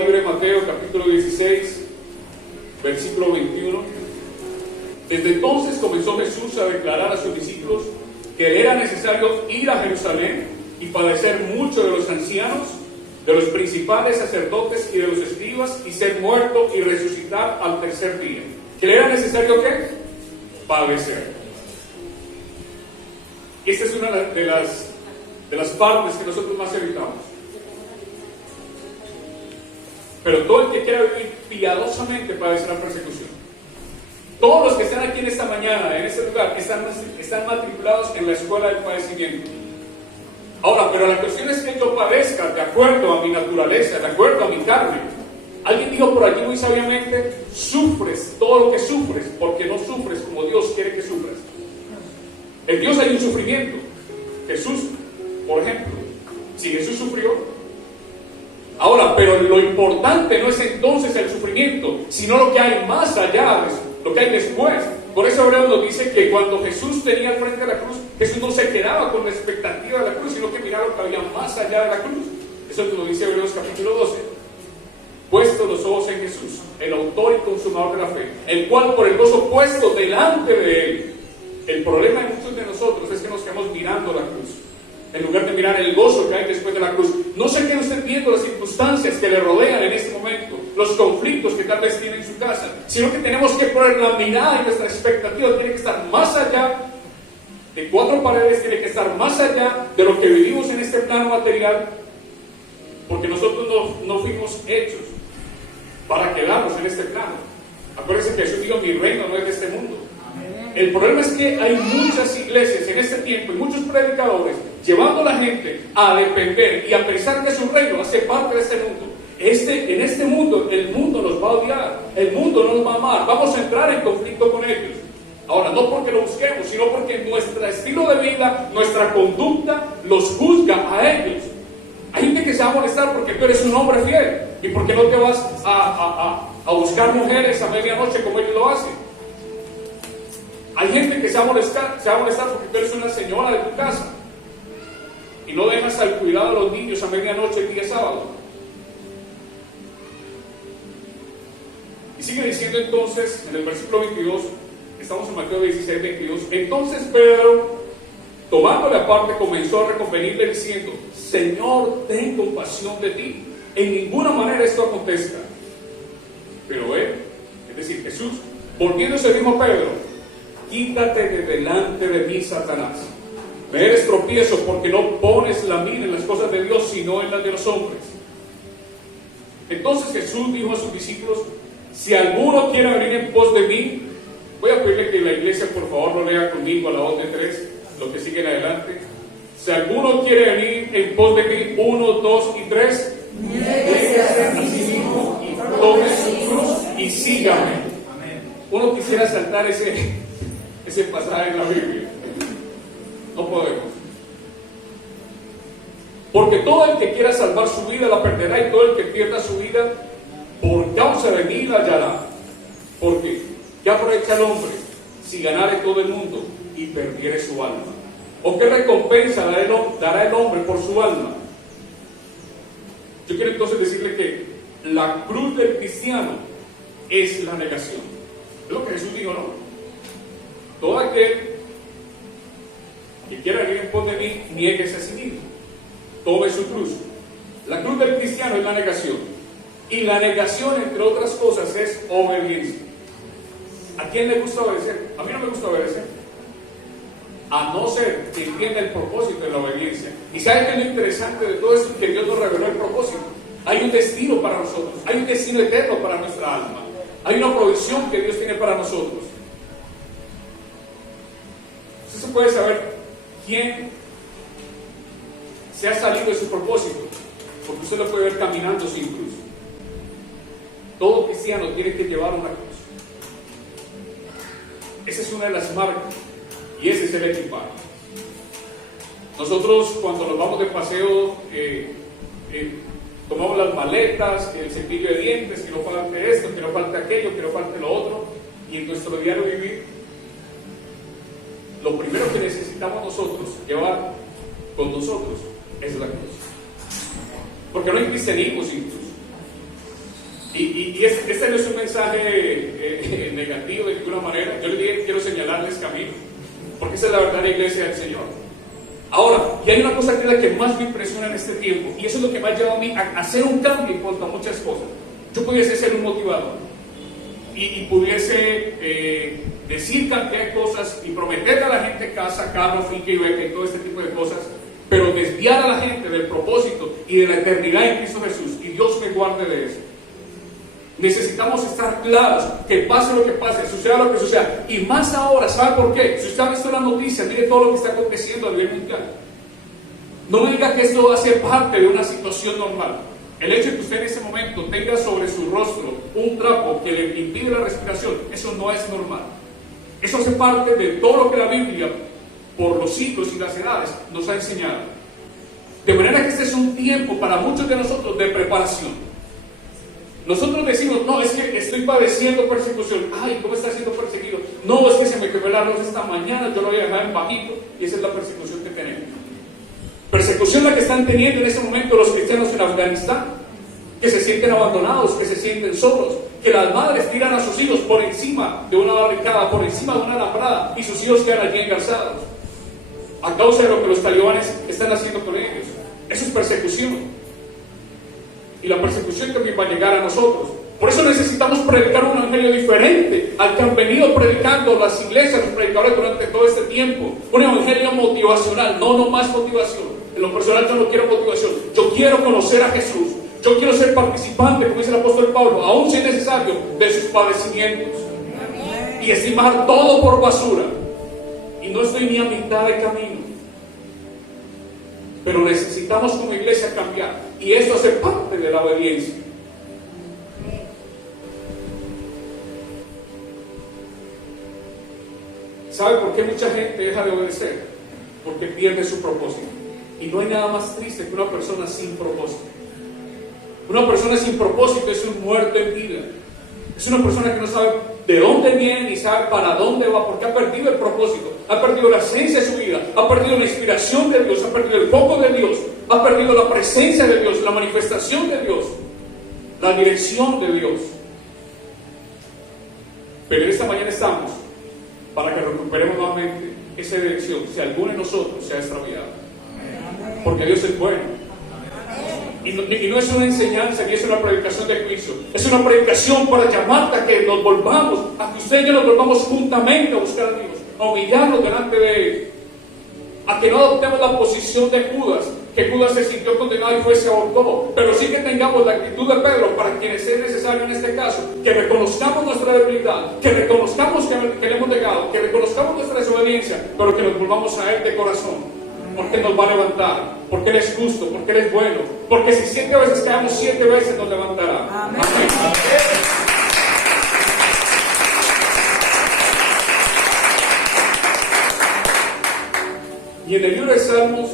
al libro de Mateo, capítulo 16, versículo 21. Desde entonces comenzó Jesús a declarar a sus discípulos que le era necesario ir a Jerusalén y padecer mucho de los ancianos, de los principales sacerdotes y de los escribas, y ser muerto y resucitar al tercer día. ¿Que le era necesario qué? Padecer. Esta es una de las partes que nosotros más evitamos. Pero todo el que quiera vivir piadosamente padecerá persecución. Todos los que están aquí en esta mañana, en este lugar, están matriculados en la escuela del padecimiento. Ahora, pero la cuestión es que yo padezca de acuerdo a mi naturaleza, de acuerdo a mi carne. Alguien dijo por aquí muy sabiamente: sufres todo lo que sufres porque no sufres como Dios quiere que sufras. En Dios hay un sufrimiento. Jesús, por ejemplo, si Jesús sufrió. Ahora, pero lo importante no es entonces el sufrimiento, sino lo que hay más allá, lo que hay después. Por eso Hebreos nos dice que cuando Jesús tenía al frente de la cruz, Jesús no se quedaba con la expectativa de la cruz, sino que miraba lo que había más allá de la cruz. Eso es lo que dice Hebreos capítulo 12. Puesto los ojos en Jesús, el autor y consumador de la fe, el cual por el gozo puesto delante de él. El problema de muchos de nosotros es que nos quedamos mirando la cruz, en lugar de mirar el gozo que hay después de la cruz. No se quede usted viendo las circunstancias que le rodean en este momento, los conflictos que tal vez tiene en su casa, sino que tenemos que poner la mirada y nuestra expectativa tiene que estar más allá de cuatro paredes, tiene que estar más allá de lo que vivimos en este plano material, porque nosotros no fuimos hechos para quedarnos en este plano. Acuérdense que Jesús dijo: mi reino no es de este mundo. El problema es que hay muchas iglesias en este tiempo y muchos predicadores llevando a la gente a depender y a pensar que su reino hace parte de este mundo. En este mundo, el mundo nos va a odiar, el mundo no nos va a amar, vamos a entrar en conflicto con ellos. Ahora, no porque lo busquemos, sino porque nuestro estilo de vida, nuestra conducta los juzga a ellos. Hay gente que se va a molestar porque tú eres un hombre fiel y porque no te vas a buscar mujeres a medianoche como ellos lo hacen. Hay gente que se va a molestar porque tú eres una señora de tu casa y no dejas al cuidado de los niños a medianoche el día sábado. Y sigue diciendo entonces en el versículo 22, estamos en Mateo 16, 22. Entonces Pedro, tomándole aparte, comenzó a reconvenirle diciendo: Señor, ten compasión de ti, en ninguna manera esto acontezca. Pero él, es decir, Jesús, volviéndose dijo a Pedro: quítate de delante de mí, Satanás. Me eres tropiezo porque no pones la mira en las cosas de Dios, sino en las de los hombres. Entonces Jesús dijo a sus discípulos: si alguno quiere venir en pos de mí, voy a pedirle que la iglesia por favor lo lea conmigo a la voz de 3, lo que siguen adelante. Si alguno quiere venir en pos de mí, 1, 2 y 3, niéguese a sí mismo y tome su cruz y sígame. Uno quisiera saltar ese pasaje en la Biblia. No podemos. Porque todo el que quiera salvar su vida la perderá, y todo el que pierda su vida por causa de mí la hallará. Porque ¿qué aprovecha el hombre si ganare todo el mundo y perdiere su alma? ¿O qué recompensa dará el hombre por su alma? Yo quiero entonces decirle que la cruz del cristiano es la negación. Es lo que Jesús dijo, ¿no? Todo aquel que quiera venir en pos de mí, niéguese a sí mismo, tome su cruz. La cruz del cristiano es la negación. Y la negación, entre otras cosas, es obediencia. ¿A quién le gusta obedecer? A mí no me gusta obedecer, a no ser que entienda el propósito de la obediencia. ¿Y saben qué es lo interesante de todo esto? Que Dios nos reveló el propósito. Hay un destino para nosotros, hay un destino eterno para nuestra alma, hay una provisión que Dios tiene para nosotros. Usted se puede saber quién se ha salido de su propósito, porque usted lo puede ver caminando sin cruz. Todo cristiano tiene que llevar una cruz. Esa es una de las marcas y ese es el equipaje. Nosotros cuando nos vamos de paseo tomamos las maletas, el cepillo de dientes, que no falte esto, que no falte aquello, que no falte lo otro, y en nuestro diario vivir lo primero que necesitamos nosotros llevar con nosotros es la cruz. Porque no hay cristianismo sin cruz. Y este no es un mensaje negativo de ninguna manera. Yo les dije, quiero señalarles camino, porque esa es la verdadera iglesia del Señor. Ahora, y hay una cosa que es la que más me impresiona en este tiempo, y eso es lo que me ha llevado a mí a hacer un cambio en cuanto a muchas cosas. Yo pudiese ser un motivador y pudiese decir cantidad de cosas y prometerle a la gente casa, carro, finca y beca y todo este tipo de cosas, pero desviar a la gente del propósito y de la eternidad en Cristo Jesús, y Dios me guarde de eso. Necesitamos estar claros, que pase lo que pase, suceda lo que suceda, y más ahora. ¿Sabe por qué? Si usted ha visto la noticia, mire todo lo que está aconteciendo a nivel mundial. No me diga que esto va a ser parte de una situación normal. El hecho de que usted en ese momento tenga sobre su rostro un trapo que le impide la respiración, eso no es normal. Eso hace parte de todo lo que la Biblia, por los siglos y las edades, nos ha enseñado. De manera que este es un tiempo para muchos de nosotros de preparación. Nosotros decimos, no, es que estoy padeciendo persecución. Ay, ¿cómo está siendo perseguido? No, es que se me quemó el arroz esta mañana, yo lo voy a dejar en bajito, y esa es la persecución que tenemos. Persecución la que están teniendo en ese momento los cristianos en Afganistán, que se sienten abandonados, que se sienten solos, que las madres tiran a sus hijos por encima de una barricada, por encima de una alambrada, y sus hijos quedan allí engarzados, a causa de lo que los talibanes están haciendo con ellos. Eso es persecución. Y la persecución también va a llegar a nosotros. Por eso necesitamos predicar un evangelio diferente al que han venido predicando las iglesias, los predicadores durante todo este tiempo. Un evangelio motivacional, no más motivación. En lo personal yo no quiero motivación, yo quiero conocer a Jesús. Yo quiero ser participante, como dice el apóstol Pablo, aún si es necesario, de sus padecimientos. Y estimar todo por basura. Y no estoy ni a mitad de camino. Pero necesitamos como iglesia cambiar. Y esto hace parte de la obediencia. ¿Sabe por qué mucha gente deja de obedecer? Porque pierde su propósito. Y no hay nada más triste que una persona sin propósito. Una persona sin propósito es un muerto en vida. Es una persona que no sabe de dónde viene ni sabe para dónde va, porque ha perdido el propósito, ha perdido la esencia de su vida, ha perdido la inspiración de Dios, ha perdido el foco de Dios, ha perdido la presencia de Dios, la manifestación de Dios, la dirección de Dios. Pero en esta mañana estamos para que recuperemos nuevamente esa dirección, si alguno de nosotros se ha extraviado. Porque Dios es bueno. Y no es una enseñanza ni es una predicación de juicio, es una predicación para llamarte a que nos volvamos, a que usted y yo nos volvamos juntamente a buscar a Dios, a humillarnos delante de Él, a que no adoptemos la posición de Judas, que Judas se sintió condenado y se ahorcó, pero sí que tengamos la actitud de Pedro, para quienes es necesario en este caso, que reconozcamos nuestra debilidad, que reconozcamos que le hemos negado, que reconozcamos nuestra desobediencia, pero que nos volvamos a Él de corazón. Porque nos va a levantar, porque Él es justo, porque Él es bueno, porque si 7 veces caemos, 7 veces nos levantará. Amén. Amén. Y en el libro de Salmos,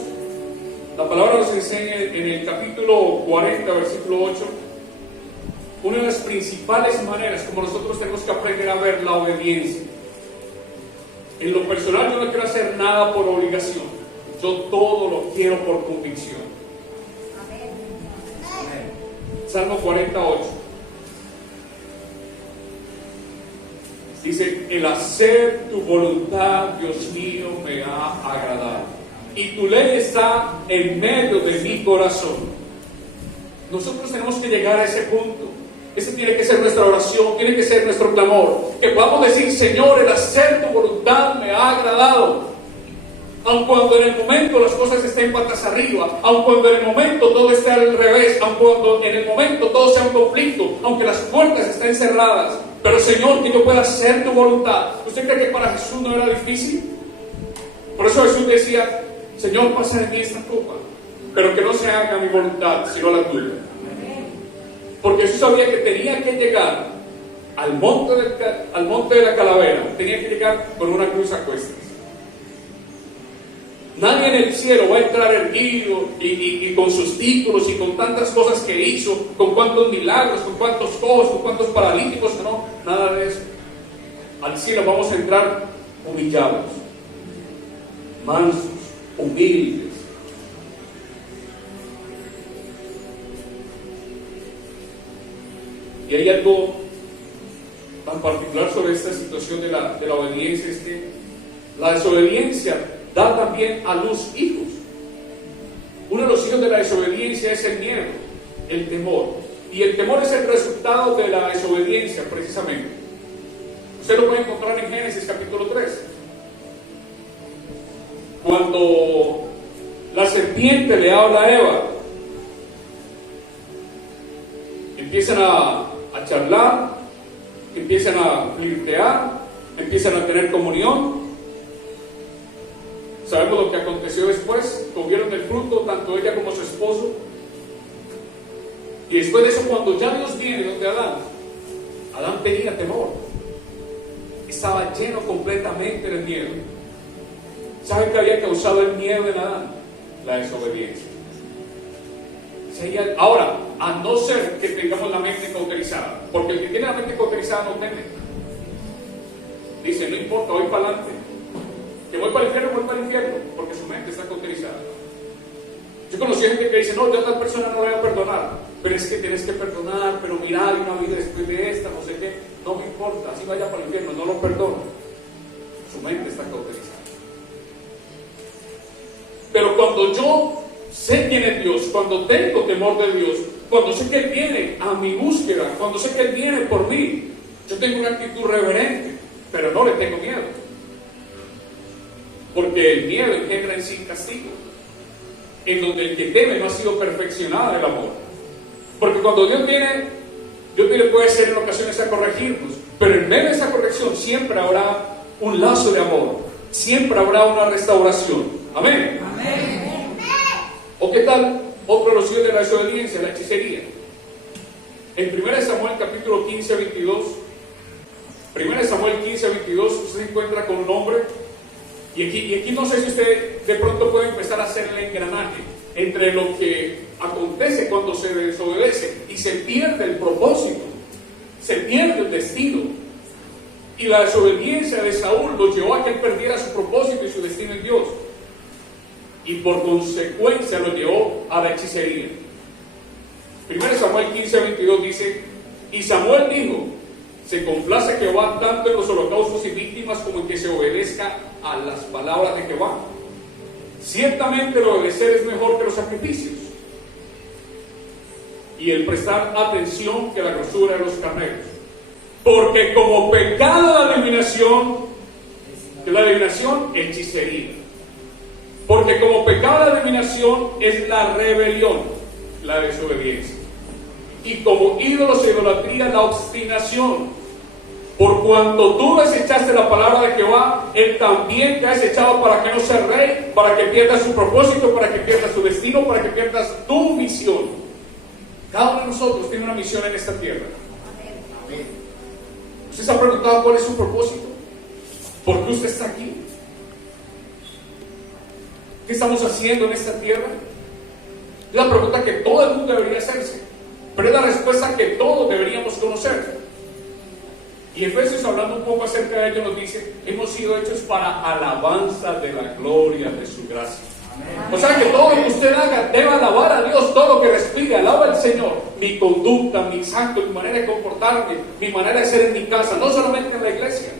la palabra nos enseña en el capítulo 40, versículo 8, una de las principales maneras como nosotros tenemos que aprender a ver la obediencia. En lo personal, yo no quiero hacer nada por obligación. Yo todo lo quiero por convicción. Amén. Salmo 48. Dice, el hacer tu voluntad, Dios mío, me ha agradado. Y tu ley está en medio de mi corazón. Nosotros tenemos que llegar a ese punto. Ese tiene que ser nuestra oración, tiene que ser nuestro clamor. Que podamos decir, Señor, el hacer tu voluntad me ha agradado. Aun cuando en el momento las cosas estén patas arriba, aun cuando en el momento todo esté al revés, aun cuando en el momento todo sea un conflicto, aunque las puertas estén cerradas, pero Señor, que yo pueda hacer tu voluntad. ¿Usted cree que para Jesús no era difícil? Por eso Jesús decía, Señor, pasa de mí esta copa, pero que no se haga mi voluntad, sino la tuya. Porque Jesús sabía que tenía que llegar al monte de la calavera, tenía que llegar con una cruz a cuestas. Nadie en el cielo va a entrar erguido y con sus títulos y con tantas cosas que hizo, con cuántos milagros, con cuántos cojos, con cuántos paralíticos, no, nada de eso. Al cielo vamos a entrar humillados, mansos, humildes. Y hay algo tan particular sobre esta situación de la obediencia, es que la desobediencia da también a luz hijos. Uno de los hijos de la desobediencia es el miedo, el temor. Y el temor es el resultado de la desobediencia, precisamente. Usted lo puede encontrar en Génesis capítulo 3. Cuando la serpiente le habla a Eva, empiezan a charlar, empiezan a flirtear, empiezan a tener comunión. Sabemos lo que aconteció después. Comieron el fruto, tanto ella como su esposo. Y después de eso, cuando ya Dios viene donde Adán tenía temor. Estaba lleno completamente de miedo. ¿Saben qué había causado el miedo en Adán? La desobediencia. Ahora, a no ser que tengamos la mente cauterizada, porque el que tiene la mente cauterizada no teme. Dice, no importa, voy para adelante. Que voy para el infierno, voy para el infierno, porque su mente está cauterizada. Yo conocí gente que dice, no, yo a tal persona no la voy a perdonar, pero es que tienes que perdonar, pero mira, hay una vida después de esta, no sé qué, no me importa, así vaya para el infierno, no lo perdono. Su mente está cauterizada. Pero cuando yo sé quién es Dios, cuando tengo temor de Dios, cuando sé que Él viene a mi búsqueda, cuando sé que Él viene por mí, yo tengo una actitud reverente, pero no le tengo miedo. Porque el miedo engendra en sí castigo, en donde el que teme no ha sido perfeccionado en el amor. Porque cuando Dios viene puede ser en ocasiones a corregirnos, pero en medio de esa corrección siempre habrá un lazo de amor, siempre habrá una restauración. Amén. Amén. ¿O qué tal otro de los hijos de la desobediencia, la hechicería? En 1 Samuel capítulo 15, 22, 1 Samuel 15, 22, usted se encuentra con un hombre, y aquí no sé si usted de pronto puede empezar a hacer el engranaje entre lo que acontece cuando se desobedece y se pierde el propósito, se pierde el destino. Y la desobediencia de Saúl lo llevó a que él perdiera su propósito y su destino en Dios. Y por consecuencia lo llevó a la hechicería. 1 Samuel 15, 22 dice, y Samuel dijo, se complace Jehová tanto en los holocaustos y víctimas como en que se obedezca a las palabras de Jehová. Ciertamente el obedecer es mejor que los sacrificios, y el prestar atención que la grosura de los carneros. Porque como pecado de adivinación, que la adivinación, hechicería. Porque como pecado de adivinación es la rebelión, la desobediencia. Y como ídolos e idolatría, la obstinación. Por cuanto tú desechaste la palabra de Jehová, Él también te ha desechado para que no seas rey, para que pierdas su propósito, para que pierdas tu destino, para que pierdas tu misión. Cada uno de nosotros tiene una misión en esta tierra. Amén. ¿Usted se ha preguntado cuál es su propósito? ¿Por qué usted está aquí? ¿Qué estamos haciendo en esta tierra? Es la pregunta que todo el mundo debería hacerse, pero es la respuesta que todos deberíamos conocer. Y Efesios, hablando un poco acerca de ello, nos dice, hemos sido hechos para alabanza de la gloria de su gracia. Amén. O sea que todo lo que usted haga debe alabar a Dios, todo lo que respire, alaba al Señor. Mi conducta, mis actos, mi manera de comportarme, mi manera de ser en mi casa, no solamente en la iglesia,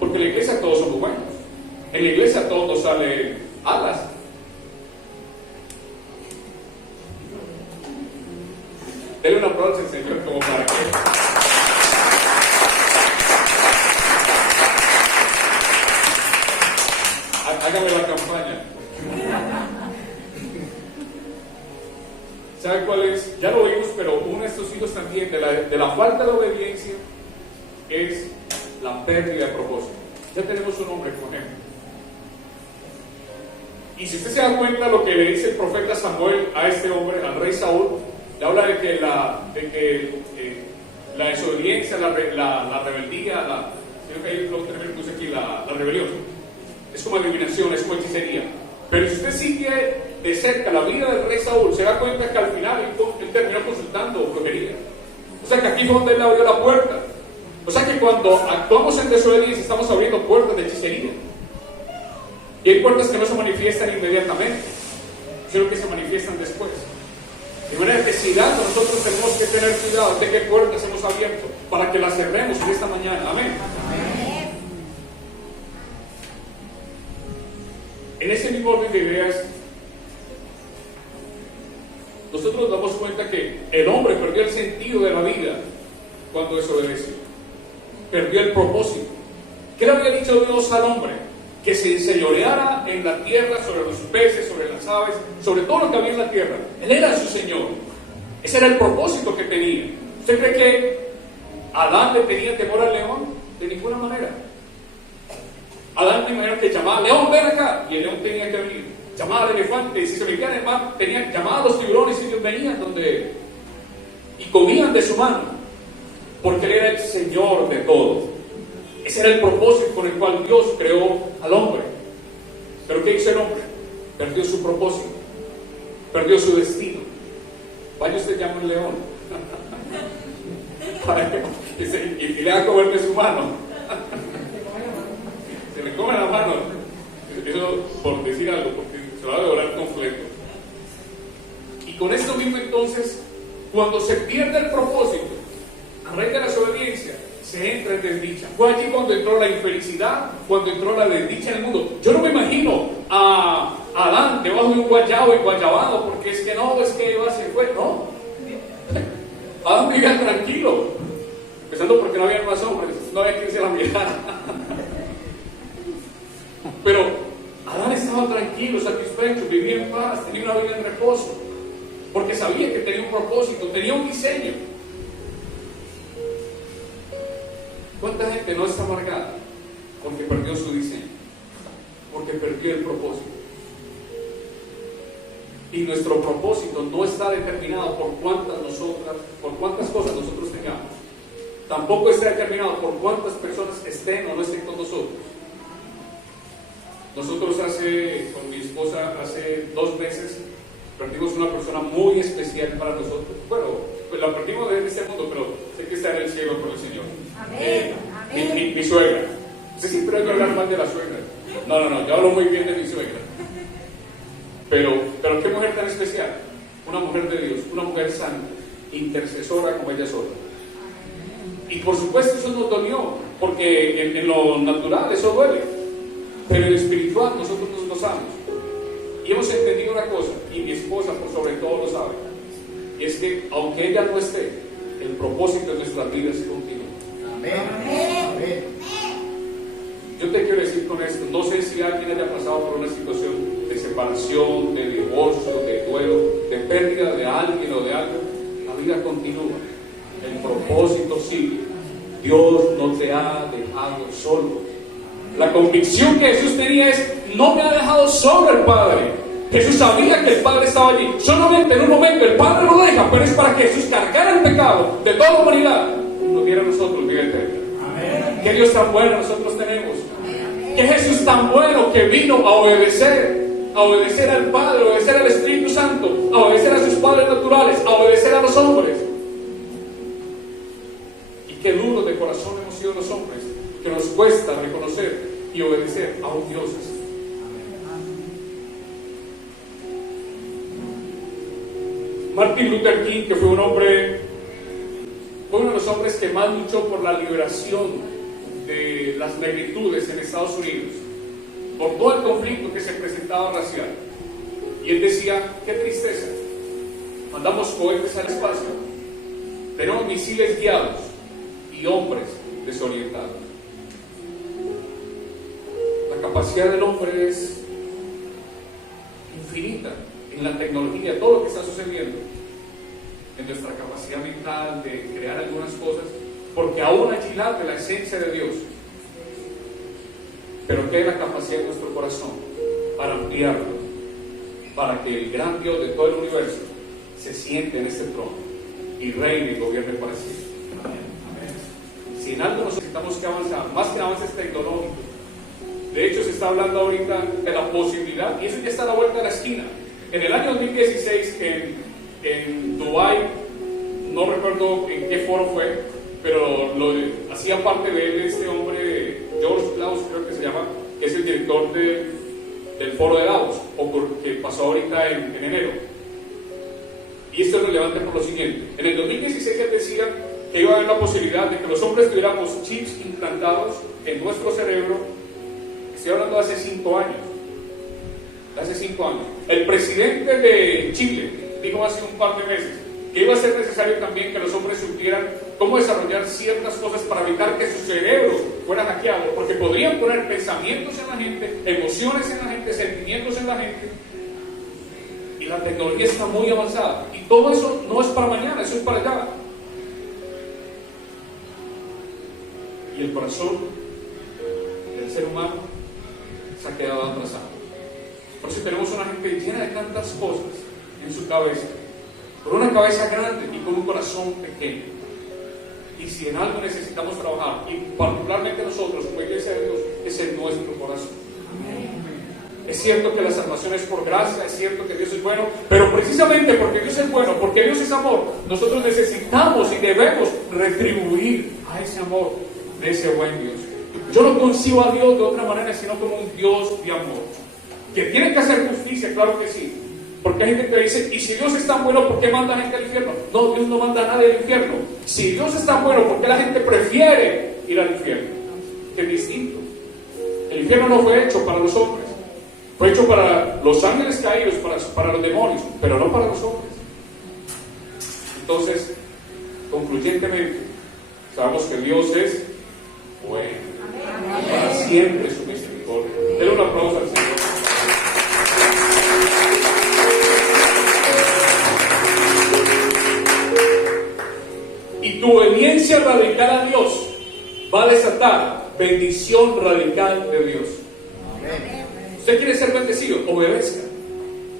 porque en la iglesia todos somos buenos, en la iglesia todos nos salen alas. Denle un aplauso al Señor como para que hágame la campaña. ¿Sabe cuál es? Ya lo vimos, pero uno de estos hijos también de la falta de obediencia es la pérdida de propósito. Ya tenemos un hombre como ejemplo. Y si usted se da cuenta lo que le dice el profeta Samuel a este hombre, al rey Saúl, le habla de que la desobediencia, la rebeldía, creo que hay otro término que puse aquí, la rebelión, es como adivinación, es como hechicería. Pero si usted sigue de cerca la vida del rey Saúl, se da cuenta que al final él terminó consultando brujería. O sea que aquí fue donde él abrió la puerta. O sea que cuando actuamos en desobediencia estamos abriendo puertas de hechicería. Y hay puertas que no se manifiestan inmediatamente, sino que se manifiestan después. De manera que si algo nosotros tenemos que tener cuidado de qué puertas hemos abierto para que las cerremos en esta mañana. Amén. En ese mismo orden de ideas, nosotros nos damos cuenta que el hombre perdió el sentido de la vida cuando desobedeció. Perdió el propósito. ¿Qué le había dicho Dios al hombre? Que se enseñoreara en la tierra, sobre los peces, sobre las aves, sobre todo lo que había en la tierra. Él era su Señor. Ese era el propósito que tenía. ¿Usted cree que Adán le tenía temor al león? De ninguna manera. Adán tenía que llamar, león, ven acá, y el león tenía que venir. Llamaba al elefante, y si se metían en el mar, tenían llamar a los tiburones, y ellos venían donde él. Y comían de su mano, porque él era el Señor de todo. Ese era el propósito con el cual Dios creó al hombre. Pero ¿qué hizo el hombre? Perdió su propósito, perdió su destino. Vaya usted, llama un león y le va a comer de su mano. Se le come la mano. Eso por decir algo, porque se va a devorar completo. Y con esto mismo entonces, cuando se pierde el propósito, a raíz de la desobediencia, se entra en desdicha. Fue allí cuando entró la infelicidad, cuando entró la desdicha en el mundo. Yo no me imagino a Adán debajo de un guayabo y guayabado, porque es que no, es que Eva se fue. No. Adán vivía tranquilo, empezando porque no había más hombres, no había quien se la mirara. Pero Adán estaba tranquilo, satisfecho, vivía en paz, tenía una vida en reposo, porque sabía que tenía un propósito, tenía un diseño. ¿Cuánta gente no está amargada? Porque perdió su diseño, porque perdió el propósito. Y nuestro propósito no está determinado por cuántas cosas nosotros tengamos. Tampoco está determinado por cuántas personas estén o no estén con nosotros. Nosotros con mi esposa, hace 2 meses, perdimos una persona muy especial para nosotros. Bueno, pues la perdimos de este mundo, pero sé que está en el cielo con el Señor. Amén. Mi suegra. No sé si siempre hay que hablar mal de la suegra. No, yo hablo muy bien de mi suegra. Pero qué mujer tan especial. Una mujer de Dios, una mujer santa, intercesora como ella sola. Y por supuesto eso nos dolió, porque en lo natural eso duele. Pero en lo espiritual nosotros nos gozamos. Y hemos entendido una cosa, y mi esposa por sobre todo lo sabe, y es que aunque ella no esté, el propósito de nuestras vidas continúa. Amén. Yo te quiero decir con esto, no sé si alguien haya pasado por una situación de separación, de divorcio, de duelo, de pérdida de alguien o de algo. La vida continúa, el propósito sigue. Dios no te ha dejado solo. La convicción que Jesús tenía es: no me ha dejado solo el Padre. Jesús sabía que el Padre estaba allí. Solamente en un momento el Padre no lo deja, pero es para que Jesús cargara el pecado de toda la humanidad y nos diera a nosotros vida eterna. Amén. Qué Dios tan bueno nosotros tenemos. Amén. Qué Jesús tan bueno que vino a obedecer al Padre, a obedecer al Espíritu Santo, a obedecer a sus padres naturales, a obedecer a los hombres. Y qué duros de corazón hemos sido los hombres, que nos cuesta reconocer y obedecer a un Dios así. Martin Luther King, que fue uno de los hombres que más luchó por la liberación de las negritudes en Estados Unidos, por todo el conflicto que se presentaba racial. Y él decía: qué tristeza, mandamos cohetes al espacio, tenemos misiles guiados y hombres desorientados. La capacidad del hombre es infinita en la tecnología, todo lo que está sucediendo, en nuestra capacidad mental de crear algunas cosas, porque aún allí late la esencia de Dios. Pero ¿qué es la capacidad de nuestro corazón para ampliarlo? Para que el gran Dios de todo el universo se siente en este trono y reine y gobierne para siempre. Amén. Si en algo necesitamos que avanzar, más que avances tecnológicos, de hecho se está hablando ahorita de la posibilidad, y eso ya está a la vuelta de la esquina. En el año 2016 en Dubái, no recuerdo en qué foro fue, pero hacía parte de él este hombre, George Klaus creo que se llama, que es el director del foro de Davos, o porque pasó ahorita en enero. Y esto es relevante por lo siguiente. En el 2016 él decía que iba a haber la posibilidad de que los hombres tuviéramos chips implantados en nuestro cerebro. Estoy hablando de hace 5 años. De hace 5 años. El presidente de Chile dijo hace un par de meses que iba a ser necesario también que los hombres supieran cómo desarrollar ciertas cosas para evitar que su cerebro fuera hackeado, porque podrían poner pensamientos en la gente, emociones en la gente, sentimientos en la gente, y la tecnología está muy avanzada, y todo eso no es para mañana, eso es para allá. Y el corazón del ser humano se ha quedado atrasado. Por eso tenemos una gente llena de tantas cosas en su cabeza, con una cabeza grande y con un corazón pequeño. Y si en algo necesitamos trabajar, y particularmente nosotros como Iglesia de Dios, es en nuestro corazón. Es cierto que la salvación es por gracia, es cierto que Dios es bueno, pero precisamente porque Dios es bueno, porque Dios es amor, nosotros necesitamos y debemos retribuir a ese amor de ese buen Dios. Yo no concibo a Dios de otra manera sino como un Dios de amor, que tiene que hacer justicia, claro que sí. Porque hay gente que dice, y si Dios es tan bueno, ¿por qué manda gente al infierno? No, Dios no manda a nadie al infierno. Si Dios es tan bueno, ¿por qué la gente prefiere ir al infierno? Es distinto. El infierno no fue hecho para los hombres, fue hecho para los ángeles caídos, para los demonios, pero no para los hombres. Entonces, concluyentemente, sabemos que Dios es bueno. Para siempre su misericordia. Denle un aplauso al Señor. Y tu obediencia radical a Dios va a desatar bendición radical de Dios. Usted quiere ser bendecido, obedezca.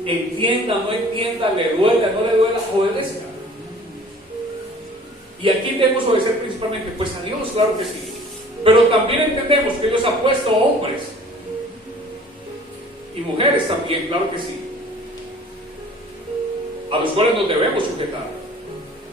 Entienda, no entienda, le duela, no le duela, obedezca. ¿Y a quién debemos obedecer principalmente? Pues a Dios, claro que sí. Pero también entendemos que Dios ha puesto hombres y mujeres también, claro que sí, a los cuales nos debemos sujetar.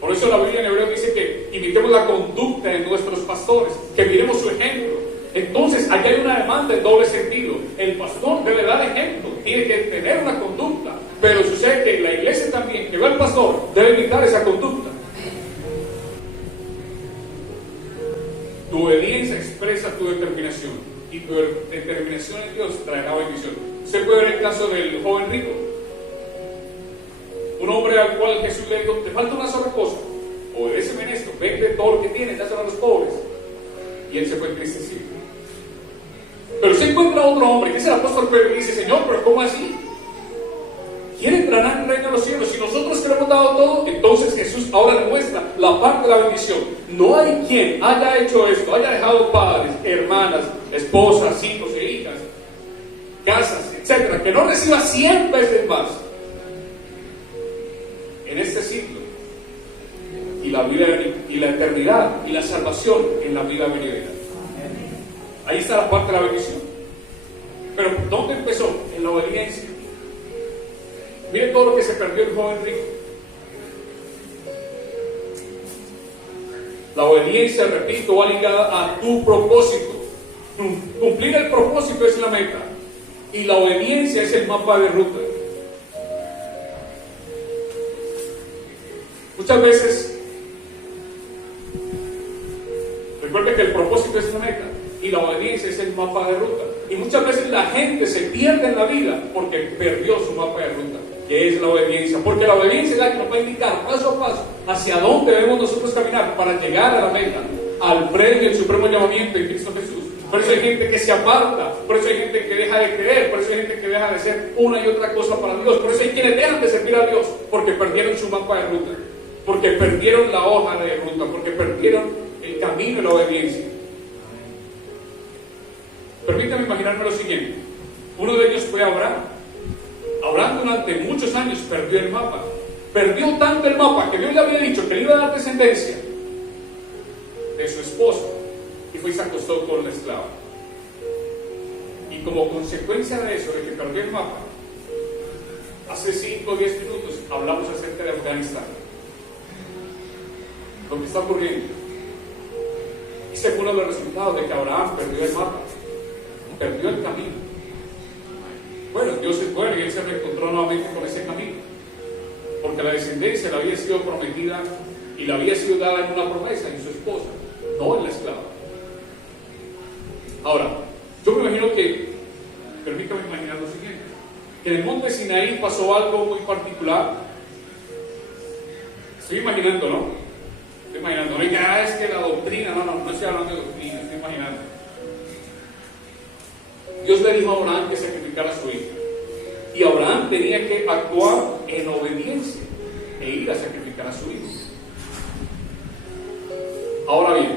Por eso la Biblia en hebreo dice que imitemos la conducta de nuestros pastores, que miremos su ejemplo. Entonces, aquí hay una demanda en doble sentido. El pastor debe dar ejemplo, tiene que tener una conducta, pero sucede que la iglesia también, que ve al pastor, debe imitar esa conducta. Tu obediencia expresa tu determinación, y tu determinación en Dios traerá bendición. Usted puede ver el caso del joven rico, un hombre al cual Jesús le dijo, te falta una sola cosa, obedéceme en esto, vende todo lo que tienes, dáselo a los pobres. Y él se fue entristecido. Pero se encuentra otro hombre, que es el apóstol Pedro, y dice, Señor, pero ¿cómo así? ¿Quién entrará en el reino de los cielos? Si nosotros que le hemos dado todo, entonces Jesús ahora le muestra la parte de la bendición. No hay quien haya hecho esto, haya dejado padres, hermanas, esposas, hijos e hijas, casas, etcétera, que no reciba 100 veces más en este siglo, y la vida y la eternidad y la salvación en la vida venidera. Ahí está la parte de la bendición. Pero ¿dónde empezó? En la obediencia. Mire todo lo que se perdió el joven rico. La obediencia, repito, va ligada a tu propósito. Cumplir el propósito es la meta, y la obediencia es el mapa de ruta. Muchas veces, recuerde que el propósito es la meta y la obediencia es el mapa de ruta. Y muchas veces la gente se pierde en la vida porque perdió su mapa de ruta, que es la obediencia. Porque la obediencia es la que nos va a indicar paso a paso hacia dónde debemos nosotros caminar para llegar a la meta, al premio y el supremo llamamiento en Cristo Jesús. Por eso hay gente que se aparta, por eso hay gente que deja de creer, por eso hay gente que deja de ser una y otra cosa para Dios, por eso hay quienes dejan de servir a Dios porque perdieron su mapa de ruta, porque perdieron la hoja de ruta, porque perdieron el camino y la obediencia. Permítame imaginarme lo siguiente. Uno de ellos fue Abraham. Abraham durante muchos años perdió el mapa. Perdió tanto el mapa que Dios le había dicho que le iba a dar descendencia de su esposa, y fue y se acostó con la esclava. Y como consecuencia de eso, de que perdió el mapa, hace 5 o 10 minutos hablamos acerca de Afganistán, lo que está ocurriendo. Este fue uno de los resultados de que Abraham perdió el mapa, perdió el camino. Bueno, Dios es bueno y él se reencontró nuevamente con ese camino. porque la descendencia le había sido prometida y le había sido dada en una promesa en su esposa, no en la esclava. Ahora, yo me imagino que, permítame imaginar lo siguiente, que en el monte Sinaí pasó algo muy particular. Estoy imaginando, ¿no? Estoy imaginando, no diga, es que la doctrina, no estoy hablando de doctrina, estoy imaginando. Dios le dijo a Abraham que sacrificara a su hijo. Y Abraham tenía que actuar en obediencia e ir a sacrificar a su hijo. Ahora bien,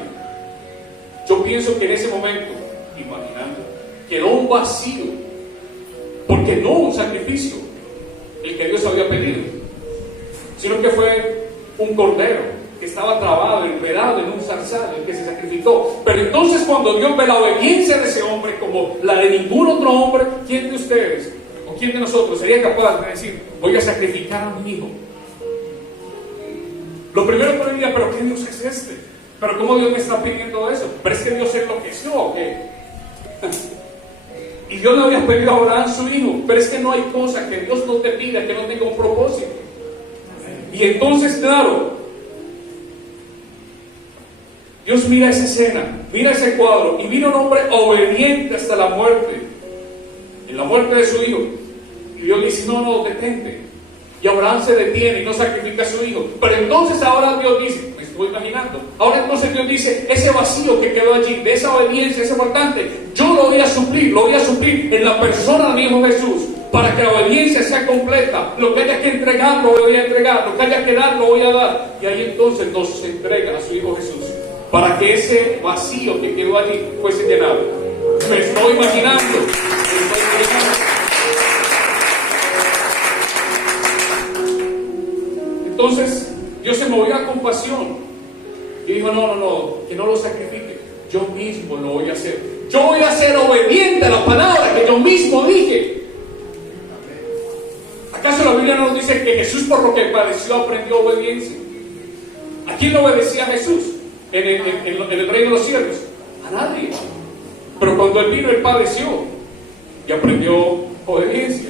yo pienso que en ese momento, imaginando, quedó un vacío, porque no un sacrificio el que Dios había pedido, sino que fue un cordero que estaba trabado, enredado en un zarzal, el que se sacrificó. Pero entonces, cuando Dios ve la obediencia de ese hombre como la de ningún otro hombre, ¿quién de ustedes o quién de nosotros sería capaz de decir, voy a sacrificar a mi hijo? Lo primero que le diría, pero ¿qué Dios es este? ¿Pero cómo Dios me está pidiendo eso? ¿Pero es que Dios se enloqueció o qué? Y Dios le había pedido a Abraham su hijo, pero es que no hay cosa que Dios no te pida que no tenga un propósito. Y entonces, claro, Dios mira esa escena, mira ese cuadro, y vino un hombre obediente hasta la muerte, en la muerte de su hijo. Y Dios le dice, no, detente. Y Abraham se detiene y no sacrifica a su hijo. Pero entonces ahora Dios dice, me estoy imaginando, ahora entonces Dios dice, ese vacío que quedó allí, de esa obediencia, ese faltante, yo lo voy a suplir en la persona de mi hijo Jesús, para que la obediencia sea completa. Lo que haya que entregar, lo voy a entregar, lo que haya que dar, lo voy a dar. Y ahí entonces nos entrega a su hijo Jesús, para que ese vacío que quedó allí fuese llenado. Me estoy imaginando. Entonces Dios se movió a compasión y dijo, no, que no lo sacrifique, yo mismo lo voy a hacer. Yo voy a ser obediente a la palabra que yo mismo dije. ¿Acaso la Biblia no nos dice que Jesús, por lo que padeció, aprendió obediencia? ¿A quién le obedecía Jesús en el reino de los cielos? A nadie. Pero cuando Él vino, Él padeció y aprendió obediencia.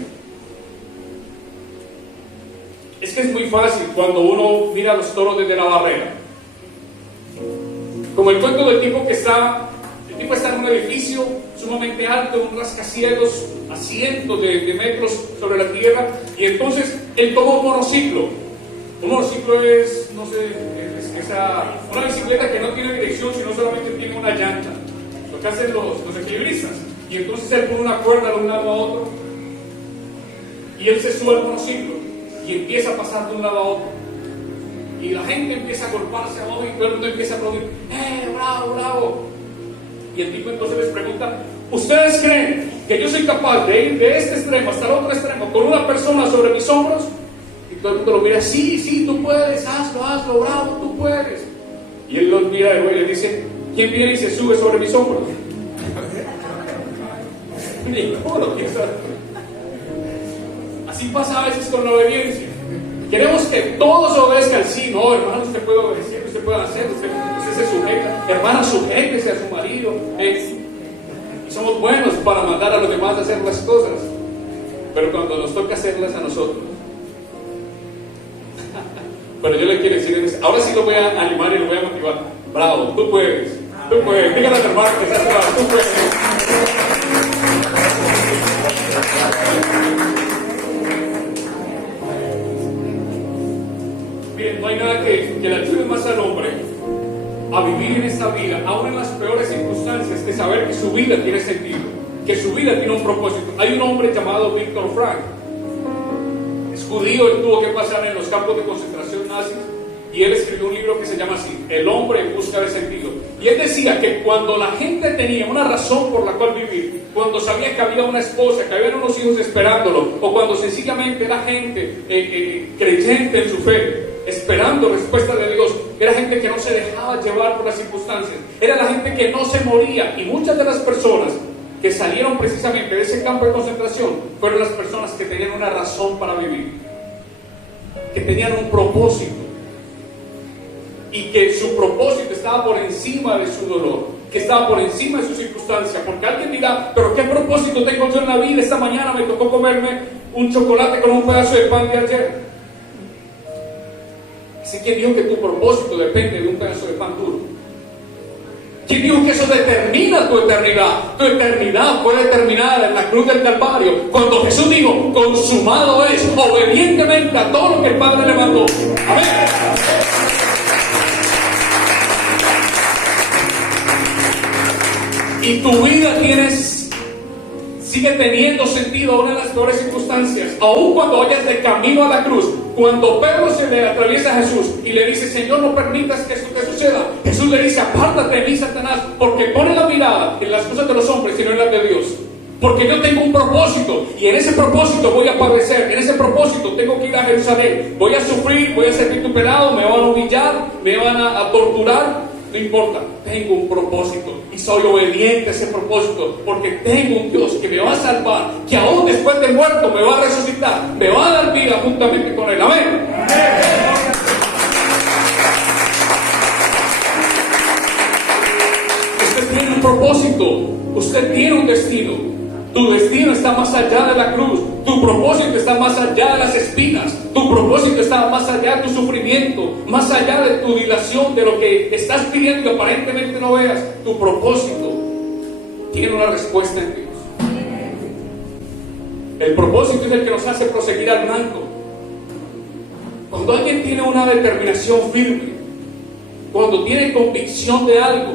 Es que es muy fácil cuando uno mira los toros desde la barrera. Como el cuento del tipo que está en un edificio sumamente alto, un rascacielos a cientos de metros sobre la tierra, y entonces él tomó un monociclo. Un monociclo es, no sé, una bicicleta que no tiene dirección, sino solamente tiene una llanta. Lo que hacen los equilibristas. Y entonces él pone una cuerda de un lado a otro, y él se sube al monociclo y empieza a pasar de un lado a otro. Y la gente empieza a golpearse abajo y todo el mundo empieza a aplaudir. ¡Bravo, bravo! Y el tipo entonces les pregunta, ¿ustedes creen que yo soy capaz de ir de este extremo hasta el otro extremo con una persona sobre mis hombros? Y todo el mundo lo mira, sí, tú puedes, hazlo, bravo, tú puedes. Y él los mira de nuevo y le dice, ¿quién viene y se sube sobre mis hombros? Ninguno, ¿quién sabe? Así pasa a veces con la obediencia. Queremos que todos obedezcan. Sí, no, hermano, usted puede obedecer, usted puede hacer, usted se sujeta. Hermana, sujétese a su marido. Y somos buenos para mandar a los demás a hacer las cosas. Pero cuando nos toca hacerlas a nosotros. Pero yo le quiero decir, ahora sí lo voy a animar y lo voy a motivar. Bravo, tú puedes. Dígale a tu hermano que estás bravo, tú puedes. Miren, no hay nada que le ayude más al hombre a vivir en esta vida, aún en las peores circunstancias, de saber que su vida tiene sentido, que su vida tiene un propósito. Hay un hombre llamado Viktor Frank, es judío, él tuvo que pasar en los campos de concentración nazis, y él escribió un libro que se llama así, El hombre en busca de sentido. Y él decía que cuando la gente tenía una razón por la cual vivir, cuando sabía que había una esposa, que había unos hijos esperándolo, o cuando sencillamente era gente creyente en su fe, esperando respuesta de Dios, era gente que no se dejaba llevar por las circunstancias, era la gente que no se moría. Y muchas de las personas que salieron precisamente de ese campo de concentración fueron las personas que tenían una razón para vivir, que tenían un propósito, y que su propósito estaba por encima de su dolor, que estaba por encima de su circunstancia. Porque alguien dirá, pero ¿qué propósito tengo yo en la vida? Esta mañana me tocó comerme un chocolate con un pedazo de pan de ayer. Así que dijo que tu propósito depende de un pedazo de pan duro. ¿Quién dijo que eso determina tu eternidad? Tu eternidad fue determinada en la cruz del Calvario, cuando Jesús dijo, consumado es, obedientemente a todo lo que el Padre le mandó. Amén. Y tu vida sigue teniendo sentido aún en las peores circunstancias, aún cuando vayas de camino a la cruz. Cuando Pedro se le atraviesa a Jesús y le dice, Señor, no permitas que esto te suceda, Jesús le dice, apártate de mí, Satanás, porque pone la mirada en las cosas de los hombres y no en las de Dios. Porque yo tengo un propósito, y en ese propósito voy a padecer, en ese propósito tengo que ir a Jerusalén, voy a sufrir, voy a ser vituperado, me van a humillar, me van a torturar. No importa, tengo un propósito y soy obediente a ese propósito, porque tengo un Dios que me va a salvar, que aún después de muerto me va a resucitar, me va a dar vida juntamente con Él. Amén. Usted tiene un propósito, usted tiene un destino. Tu destino está más allá de la cruz. Tu propósito está más allá de las espinas. Tu propósito está más allá de tu sufrimiento, más allá de tu dilación, de lo que estás pidiendo que aparentemente no veas. Tu propósito tiene una respuesta en Dios. El propósito es el que nos hace proseguir al blanco. Cuando alguien tiene una determinación firme, cuando tiene convicción de algo,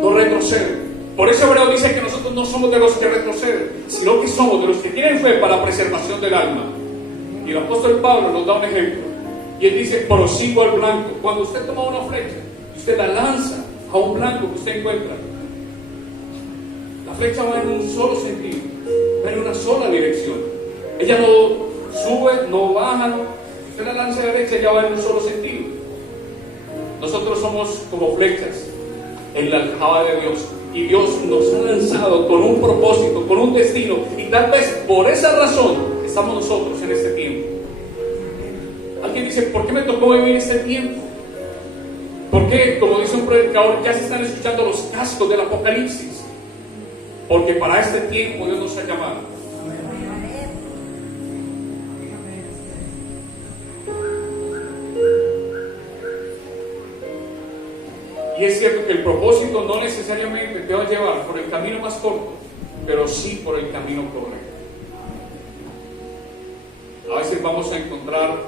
no retrocede. Por eso Hebreo dice que nosotros no somos de los que retroceden, sino que somos de los que tienen fe para la preservación del alma. Y el apóstol Pablo nos da un ejemplo. Y él dice, prosigo al blanco. Cuando usted toma una flecha y usted la lanza a un blanco que usted encuentra, la flecha va en un solo sentido, va en una sola dirección. Ella no sube, no baja, no. Usted la lanza a la derecha, ella va en un solo sentido. Nosotros somos como flechas en la aljaba de Dios. Y Dios nos ha lanzado con un propósito, con un destino. Y tal vez por esa razón estamos nosotros en este tiempo. Alguien dice, ¿por qué me tocó vivir este tiempo? ¿Por qué, como dice un predicador, ya se están escuchando los cascos del Apocalipsis? Porque para este tiempo Dios nos ha llamado. Y es cierto que el propósito no necesariamente te va a llevar por el camino más corto, pero sí por el camino correcto. A veces vamos a encontrar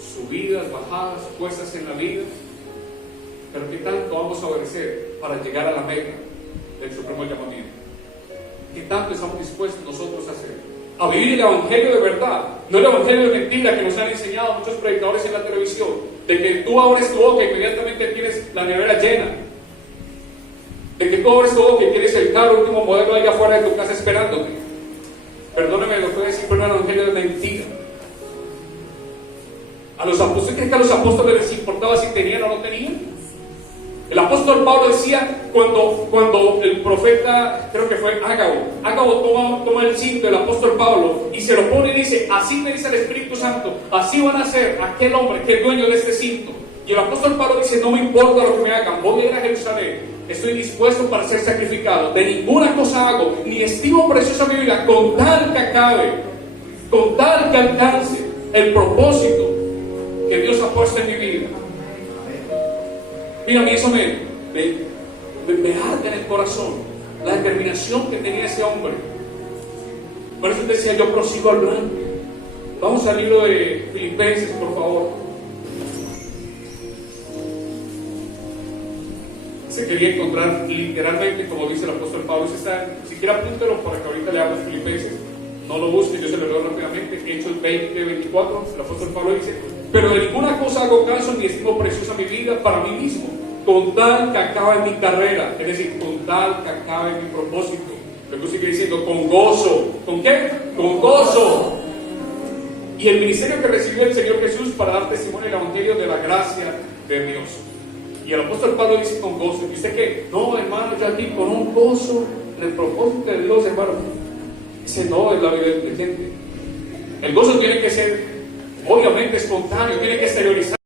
subidas, bajadas, puestas en la vida, pero ¿qué tanto vamos a obedecer para llegar a la meta del supremo llamamiento? ¿Qué tanto estamos dispuestos nosotros a hacer? A vivir el evangelio de verdad, no el evangelio de mentira que nos han enseñado muchos predicadores en la televisión, de que tú abres tu boca y inmediatamente tienes la nevera llena, de que tú abres tu boca y tienes el carro último modelo allá afuera de tu casa esperándote. Perdóneme, lo que voy a decir, pero un evangelio de mentira. A los apóstoles, ¿creen que a los apóstoles les importaba si tenían o no tenían? El apóstol Pablo decía, cuando el profeta, creo que fue Ágabo toma el cinto del apóstol Pablo y se lo pone y dice, así me dice el Espíritu Santo, así van a ser aquel hombre que es dueño de este cinto. Y el apóstol Pablo dice, no me importa lo que me hagan, voy a ir a Jerusalén, estoy dispuesto para ser sacrificado, de ninguna cosa hago, ni estimo preciosa mi vida, con tal que acabe, con tal que alcance el propósito que Dios ha puesto en mi vida. Mira, a mí eso me arde en el corazón, la determinación que tenía ese hombre. Por eso decía, yo prosigo al blanco. Vamos al libro de Filipenses, por favor. Se quería encontrar literalmente, como dice el apóstol Pablo, si quiere apúntelo para que ahorita leamos Filipenses. No lo busque, yo se lo leo rápidamente. Hechos 20:24, el apóstol Pablo dice, pero de ninguna cosa hago caso ni estimo preciosa mi vida para mí mismo, con tal que acabe mi carrera, es decir, con tal que acabe mi propósito. Luego sigue diciendo, con gozo. ¿Con qué? Con gozo. Y el ministerio que recibió el Señor Jesús para dar testimonio del evangelio de la gracia de Dios. Y el apóstol Pablo dice con gozo. ¿Y usted qué? No, hermano, yo aquí con un gozo en el propósito de Dios, hermano. Ese no es la vida del creyente. El gozo tiene que ser, obviamente, espontáneo, tiene que exteriorizar.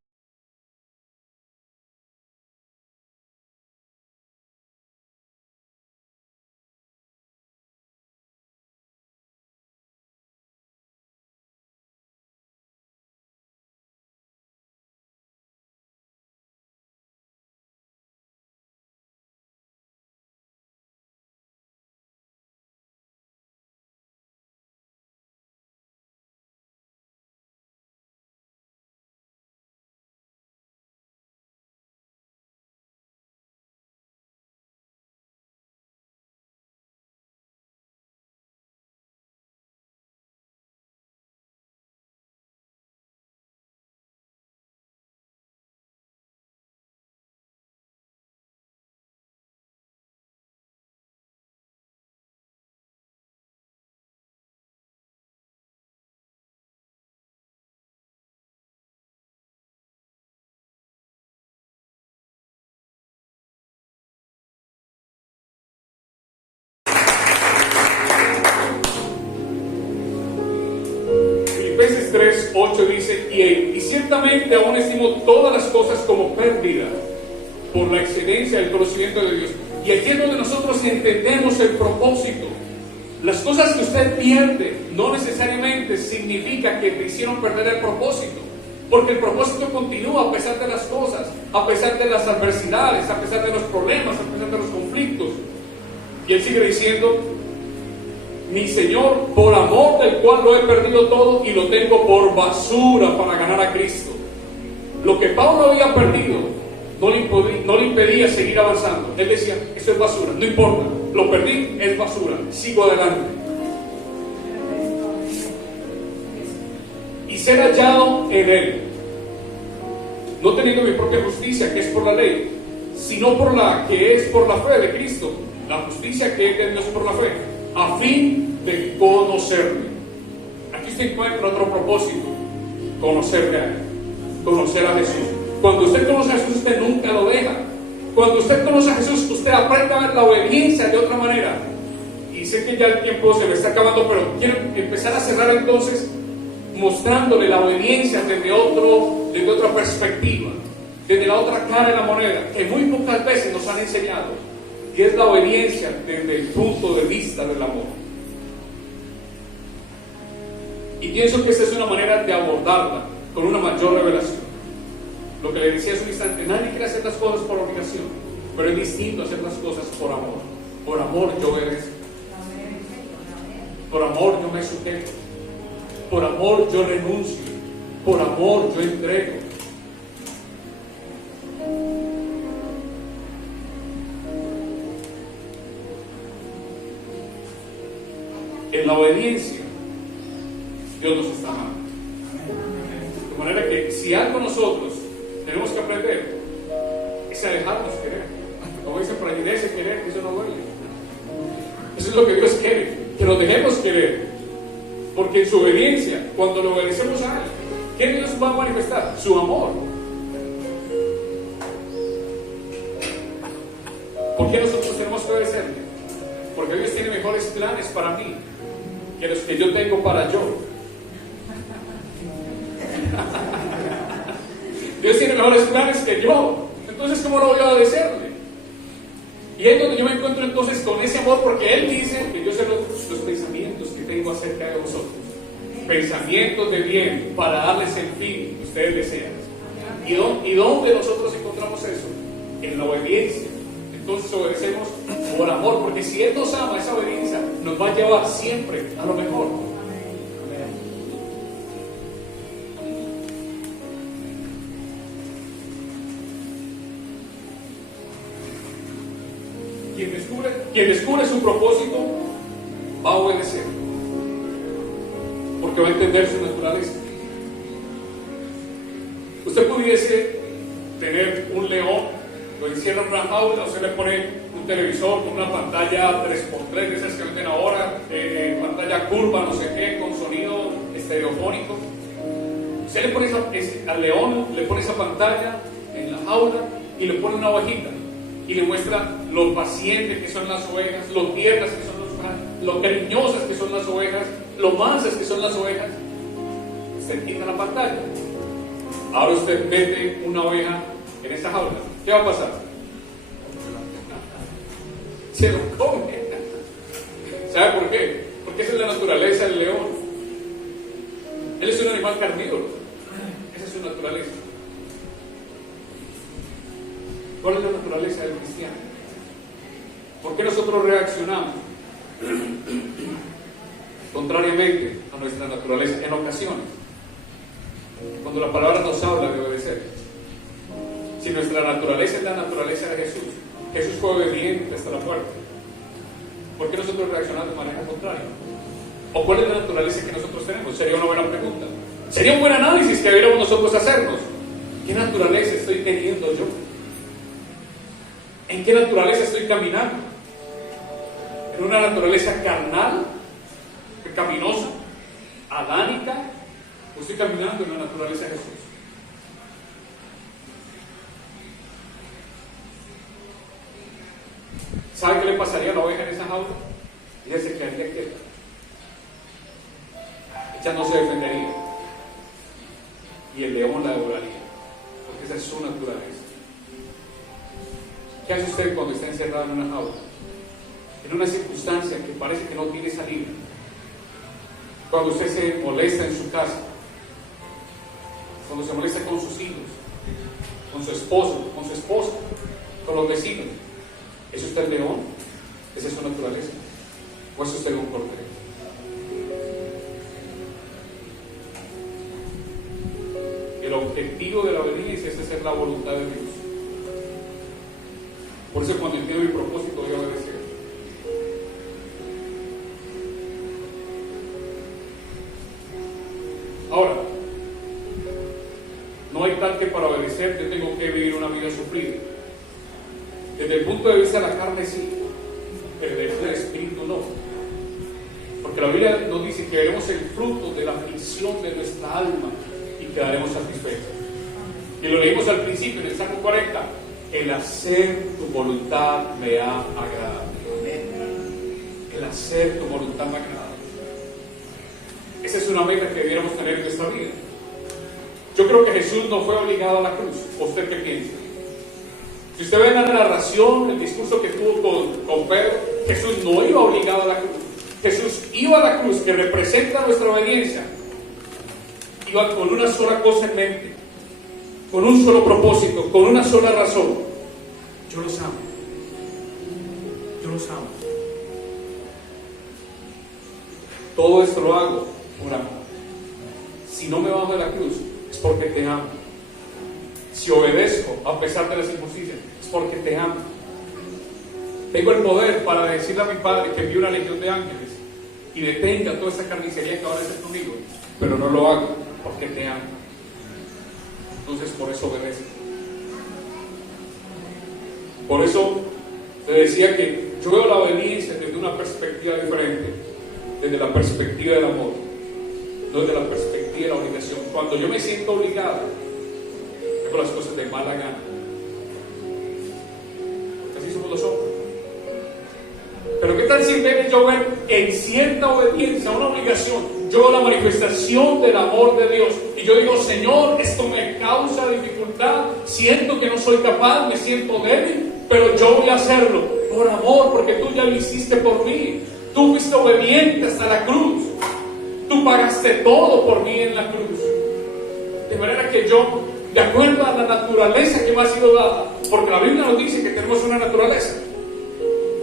ciertamente aún estimo todas las cosas como pérdida por la excelencia del conocimiento de Dios. Y aquí es donde nosotros entendemos el propósito. Las cosas que usted pierde no necesariamente significa que te hicieron perder el propósito, porque el propósito continúa a pesar de las cosas, a pesar de las adversidades, a pesar de los problemas, a pesar de los conflictos. Y él sigue diciendo: mi Señor, por amor del cual lo he perdido todo y lo tengo por basura para ganar a Cristo. Lo que Pablo había perdido no le impedía seguir avanzando. Él decía: esto es basura, no importa, lo perdí, es basura, sigo adelante. Y ser hallado en Él, no teniendo mi propia justicia, que es por la ley, sino por la que es por la fe de Cristo, la justicia que es de Dios por la fe, a fin de conocerme. Aquí usted encuentra otro propósito: conocerle a Él, conocer a Jesús. Cuando usted conoce a Jesús, usted nunca lo deja. Cuando usted conoce a Jesús, usted aprende a ver la obediencia de otra manera. Y sé que ya el tiempo se me está acabando, pero quiero empezar a cerrar entonces mostrándole la obediencia desde otra perspectiva, desde la otra cara de la moneda, que muy pocas veces nos han enseñado, y es la obediencia desde el punto de vista del amor. Y pienso que esta es una manera de abordarla con una mayor revelación. Lo que le decía hace un instante: nadie quiere hacer las cosas por obligación, pero es distinto hacer las cosas por amor. Por amor yo obedezco, por amor yo me sujeto, por amor yo renuncio, por amor yo entrego. En la obediencia Dios nos está amando. De manera que si algo nosotros tenemos que aprender es a dejarnos querer. Como dicen por ahí, déjese querer, que eso no duele. Eso es lo que Dios quiere, que nos dejemos querer. Porque en su obediencia, cuando le obedecemos a Él, ¿qué Dios va a manifestar? Su amor. ¿Por qué nosotros tenemos que obedecerle? Porque Dios tiene mejores planes para mí que los que yo tengo para yo. Dios tiene mejores planes que yo. Entonces, ¿cómo no voy a obedecerle? Y es donde yo me encuentro entonces con ese amor, porque Él dice que yo sé los pensamientos que tengo acerca de vosotros. Pensamientos de bien, para darles el fin que ustedes desean. ¿Y dónde nosotros encontramos eso? En la obediencia. Entonces obedecemos por amor, porque si Él nos ama, esa obediencia nos va a llevar siempre a lo mejor. Quien descubre su propósito va a obedecer, porque va a entender su naturaleza. Usted pudiese tener un león, lo encierra en una jaula, usted le pone un televisor con una pantalla 3x3 de esas que venden ahora, pantalla curva, no sé qué, con sonido estereofónico. Usted le pone al león, le pone esa pantalla en la jaula y le pone una ovejita y le muestra lo pacientes que son las ovejas, lo tiernas que son las ovejas, lo cariñosas que son las ovejas, lo mansas que son las ovejas. Usted quita la pantalla. Ahora usted mete una oveja en esa jaula. ¿Qué va a pasar? Se lo come. ¿Sabe por qué? Porque esa es la naturaleza del león. Él es un animal carnívoro. Esa es su naturaleza. ¿Cuál es la naturaleza del cristiano? ¿Por qué nosotros reaccionamos contrariamente a nuestra naturaleza en ocasiones? Cuando la palabra nos habla de obedecer. Si nuestra naturaleza es la naturaleza de Jesús, Jesús fue obediente hasta la muerte, ¿por qué nosotros reaccionamos de manera contraria? ¿O cuál es la naturaleza que nosotros tenemos? Sería una buena pregunta. Sería un buen análisis que debiéramos nosotros hacernos. ¿Qué naturaleza estoy teniendo yo? ¿En qué naturaleza estoy caminando? ¿En una naturaleza carnal, pecaminosa, adánica? ¿O estoy caminando en la naturaleza de Jesús? ¿Sabe qué le pasaría a la oveja en esa jaula? Ella se quedaría quieta. Ella no se defendería. y el león la devoraría, porque esa es su naturaleza. ¿Qué hace usted cuando está encerrado en una jaula? En una circunstancia que parece que no tiene salida. Cuando usted se molesta en su casa, cuando se molesta con sus hijos, con su esposo, con su esposa, con los vecinos. ¿Es usted el león? ¿Esa es su naturaleza? ¿O es usted un cordero? El objetivo de la obediencia es hacer la voluntad de Dios. Por eso cuando entiendo mi propósito voy a obedecer. Ahora, no hay tal que para obedecer yo tengo que vivir una vida sufrida. Desde el punto de vista de la carne sí, pero desde el punto del espíritu no. Porque la Biblia nos dice que veremos el fruto de la aflicción de nuestra alma y quedaremos satisfechos. Y lo leímos al principio en el Salmo 40. El hacer tu voluntad me ha agradado. El hacer tu voluntad me ha agradado. Esa es una meta que debiéramos tener en nuestra vida. Yo creo que Jesús no fue obligado a la cruz. ¿Usted qué piensa? Si usted ve en la narración, el discurso que tuvo con Pedro, Jesús no iba obligado a la cruz. Jesús iba a la cruz, que representa nuestra obediencia. Iba con una sola cosa en mente, con un solo propósito, con una sola razón. Yo los amo. Yo los amo. Todo esto lo hago por amor. Si no me bajo de la cruz, es porque te amo. Si obedezco a pesar de las injusticias, es porque te amo. Tengo el poder para decirle a mi Padre que envíe una legión de ángeles y detenga toda esta carnicería que va a hacer conmigo, pero no lo hago porque te amo. Entonces por eso obedezco. Por eso te decía que yo veo la obediencia desde una perspectiva diferente, desde la perspectiva del amor, no desde la perspectiva de la obligación. Cuando yo me siento obligado, hago las cosas de mala gana. Así somos los hombres. Pero ¿qué tal si en vez de yo ver en cierta obediencia, una obligación, yo veo la manifestación del amor de Dios y yo digo, Señor, esto me causa dificultad, siento que no soy capaz, me siento débil, pero yo voy a hacerlo por amor, porque tú ya lo hiciste por mí. Tú fuiste obediente hasta la cruz. Tú pagaste todo por mí en la cruz. De manera que yo, de acuerdo a la naturaleza que me ha sido dada, porque la Biblia nos dice que tenemos una naturaleza.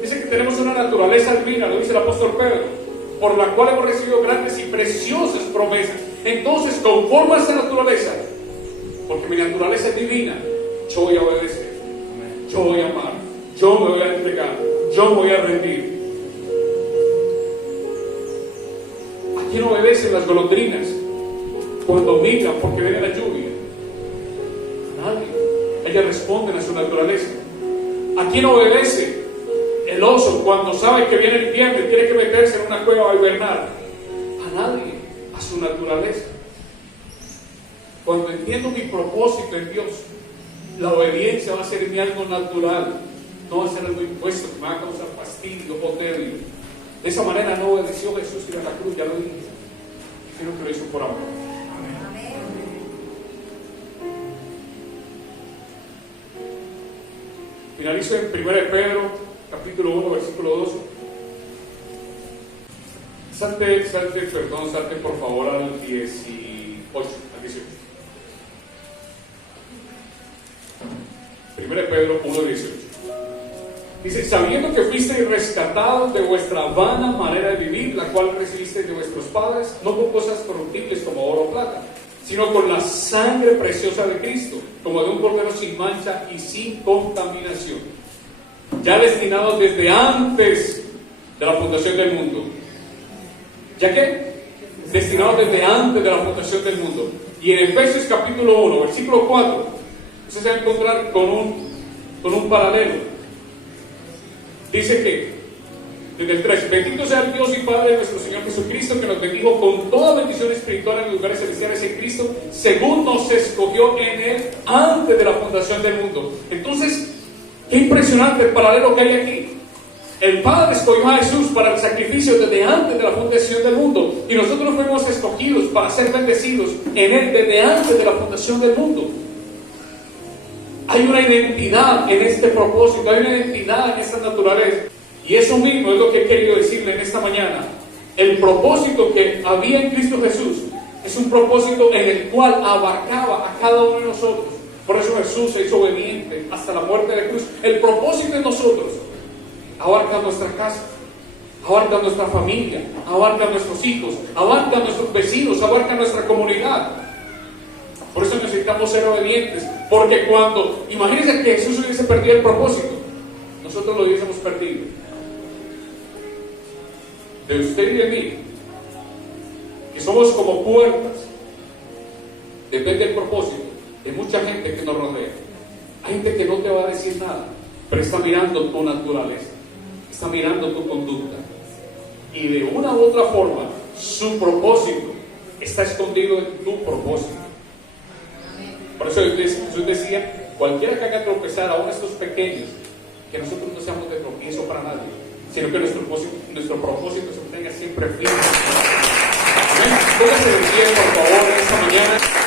Dice que tenemos una naturaleza divina, lo dice el apóstol Pedro, por la cual hemos recibido grandes y preciosas promesas. Entonces, conforme a esa naturaleza, porque mi naturaleza es divina, yo voy a obedecer, yo voy a amar, yo me voy a entregar, yo me voy a rendir. ¿A quién obedecen las golondrinas cuando migran porque viene la lluvia? A nadie. Ellas responden a su naturaleza. ¿A quién obedece el oso cuando sabe que viene el invierno y tiene que meterse en una cueva a hibernar? A nadie, a su naturaleza. Cuando entiendo mi propósito en Dios, la obediencia va a ser mi algo natural, no va a ser algo impuesto que me va a causar fastidio o nervio. De esa manera no obedeció Jesús ir a la cruz, ya lo dije, sino que lo hizo por amor. Finalizo en 1 Pedro capítulo 1, versículo 12. Salte por favor al 18, al 18. 1 Pedro 1, 18. Dice, sabiendo que fuisteis rescatados de vuestra vana manera de vivir, la cual recibisteis de vuestros padres, no con cosas corruptibles como oro o plata, sino con la sangre preciosa de Cristo, como de un cordero sin mancha y sin contaminación, ya destinados desde antes de la fundación del mundo. ¿Ya qué? Destinados desde antes de la fundación del mundo. Y en Efesios capítulo 1, versículo 4, usted se va a encontrar con un paralelo. Dice que, desde el 3, bendito sea el Dios y Padre de nuestro Señor Jesucristo, que nos bendijo con toda bendición espiritual en los lugares celestiales en Cristo, según nos escogió en Él antes de la fundación del mundo. Entonces, qué impresionante el paralelo que hay aquí. El Padre escogió a Jesús para el sacrificio desde antes de la fundación del mundo. Y nosotros fuimos escogidos para ser bendecidos en Él desde antes de la fundación del mundo. Hay una identidad en este propósito, hay una identidad en esta naturaleza. Y eso mismo es lo que he querido decirle en esta mañana. El propósito que había en Cristo Jesús es un propósito en el cual abarcaba a cada uno de nosotros. Por eso Jesús se hizo obediente hasta la muerte de la cruz. El propósito en nosotros abarca nuestra casa, abarca nuestra familia, abarca nuestros hijos, abarca nuestros vecinos, abarca nuestra comunidad. Por eso necesitamos ser obedientes, porque cuando, imagínense que Jesús hubiese perdido el propósito, nosotros lo hubiésemos perdido. De usted y de mí, que somos como puertas, depende del propósito de mucha gente que nos rodea. Hay gente que no te va a decir nada, pero está mirando tu naturaleza, está mirando tu conducta, y de una u otra forma su propósito está escondido en tu propósito. Por eso Jesús decía: cualquiera que haga tropezar a uno de estos pequeños, que nosotros no seamos de tropiezo para nadie, sino que nuestro propósito se mantenga siempre firme. Amén. Póngase de pie, por favor, esta mañana.